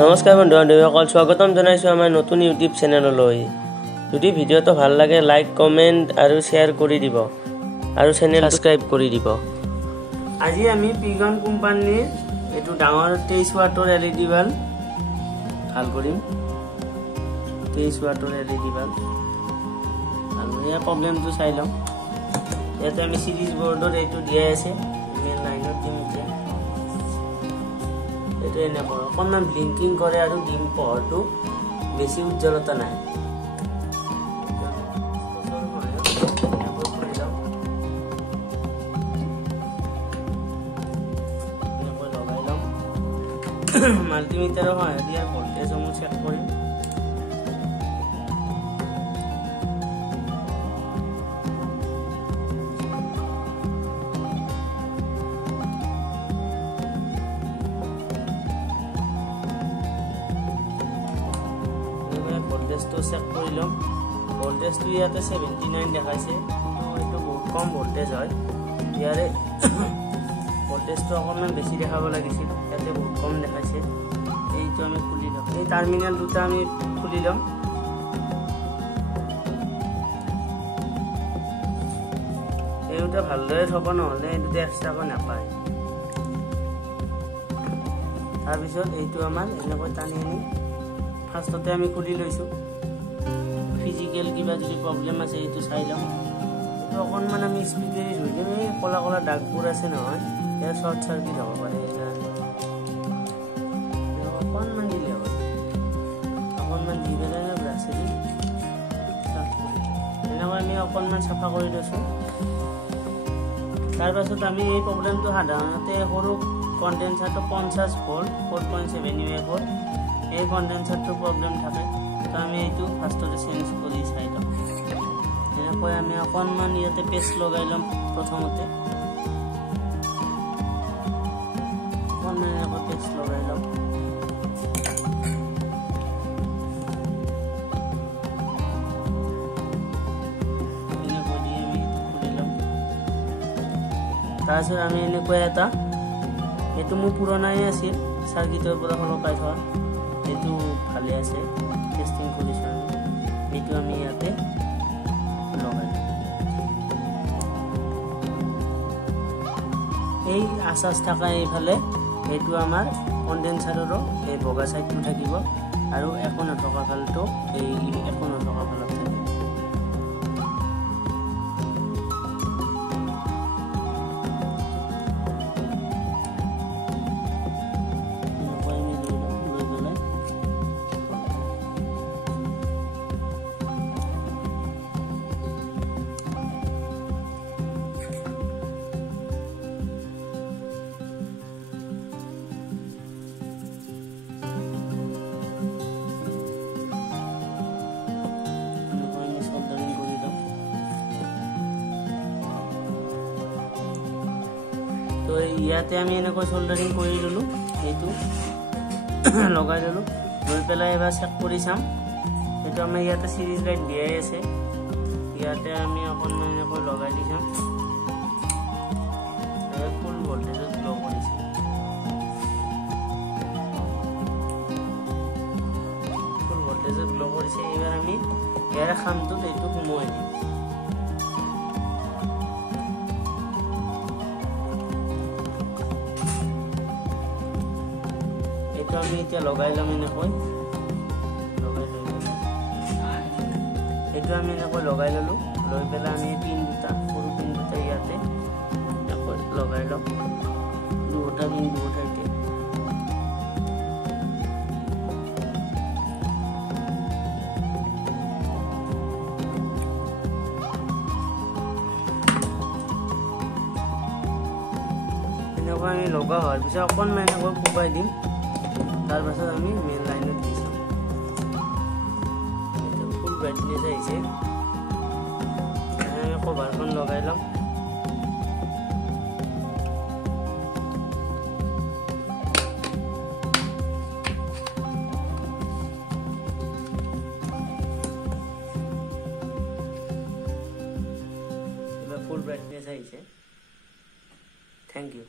নমস্কাৰ বন্ধুসকল, স্বাগতম জনাইছোঁ আমাৰ নতুন ইউটিউব চেনেললৈ। যদি ভিডিঅ'টো ভাল লাগে লাইক কমেণ্ট আৰু শ্বেয়াৰ কৰি দিব আৰু চেনেল সাবস্ক্ৰাইব কৰি দিব। আজি আমি পিগন কোম্পানীৰ এইটো ডাঙৰ 23 ওৱাটৰ LED বাল্ব ভাল কৰিম। 23 ওৱাটৰ LED বাল্ব আৰু ইয়াৰ প্ৰব্লেমটো চাই লওঁ। ইয়াতে আমি সিৰিজ বৰ্ডত এইটো দিয়া আছে, মেইন লাইনত দিম। এটা এনেকুৱা অকণমান ব্লিংকিং কৰে আৰু ডিম পোহৰটো বেছি উজ্জ্বলতা নাই। মাল্টিমিটাৰৰ সহায়ত ইয়াৰ ভল্টেজসমূহ চেক কৰিম। ভল্টেজটো চেক কৰি ল'ম। ভল্টেজটো ইয়াতে 79 দেখাইছে, কিন্তু এইটো বহুত কম ভল্টেজ হয়। ইয়াৰে ভল্টেজটো অকণমান বেছি দেখাব লাগিছিল, ইয়াতে বহুত কম দেখাইছে। এইটো আমি খুলি ল'ম। এই টাৰ্মিনেল দুটা আমি খুলি ল'ম। এই দুটা ভালদৰে থ'ব, নহ'লে এই দুটা এক্সট্ৰাকৈ নাপায়। তাৰপিছত এইটো আমাৰ এনেকৈ টানি আনি ফাৰ্ষ্টতে আমি খুলি লৈছোঁ। ফিজিকেল কিবা যদি প্ৰব্লেম আছে এইটো চাই লওঁ। এইটো অকণমান আমি স্পীডেৰে ধুই দিম। এই ক'লা ক'লা দাগবোৰ আছে নহয়, ইয়াৰ শ্বৰ্ট চাৰ্কিট হ'ব পাৰে। অকণমান দিলে হয়, অকণমান দি পেলাই ব্ৰাছেদি এনেকৈ আমি অকণমান চাফা কৰি লৈছোঁ। তাৰপাছত আমি এই প্ৰব্লেমটো সাধাৰণতে সৰু কণ্ডেনচাৰটো 50 ভোল্ট 4.7 UF এই কণ্ডেনচাৰটো প্ৰব্লেম থাকে, তো আমি এইটো ফাৰ্ষ্টতে চেঞ্জ কৰি চাই ল'ম। এনেকৈ আমি অকণমান ইয়াতে পেষ্ট লগাই ল'ম। প্ৰথমতে অকণমান এনেকৈ পেষ্ট লগাই ল'ম। এনেকৈ দি আমি খুলি ল'ম। তাৰপিছত আমি এনেকৈ এটা, এইটো মোৰ পুৰণাই আছিল, চাৰ্কিটৰ পৰা সলকাই থোৱা, এইটো ভালে আছে, টেষ্টিং কৰিছোঁ আমি। এইটো আমি ইয়াতে লগাই এই আচাচ থকা এইফালে এইটো আমাৰ কণ্ডেনচাৰৰো এই বগা চাইডটো থাকিব, আৰু একো নথকা ফালটো এই একো নথকা ফালত থাকিব। তো ইয়াতে আমি এনেকৈ সোল্ডাৰিং কৰি ল'লোঁ। এইটো লগাই ল'লোঁ, লৈ পেলাই এবাৰ চেক কৰি চাম। এইটো আমাৰ ইয়াতে চিৰিজ লাইট দিয়াই আছে, ইয়াতে আমি অকণমান এনেকৈ লগাই দি চাম। ফুল ভল্টেজত গ্ল' কৰিছে। ফুল ভল্টেজত গ্ল' কৰিছে। এইবাৰ আমি ইয়াৰে খামটোত এইটো সোমোৱাই দিম। এইটো আমি এতিয়া লগাই ল'ম। এনেকৈ লগাই ল'লোঁ। এইটো আমি এনেকৈ লগাই ল'লোঁ। লৈ পেলাই আমি পিন দুটা, সৰু পিন দুটা ইয়াতে এনেকৈ লগাই ল'ম। দুটা পিন দুটাইতে এনেকৈ আমি লগা হোৱাৰ পিছত অকণমান এনেকৈ কোবাই দিম। তাৰপাছত আমি মেইন লাইনত দি চাম। ফুল ব্ৰাইটনেছ আহিছে। আমি কভাৰখন লগাই ল'ম। ফুল ব্ৰাইটনেছ আহিছে। Thank you.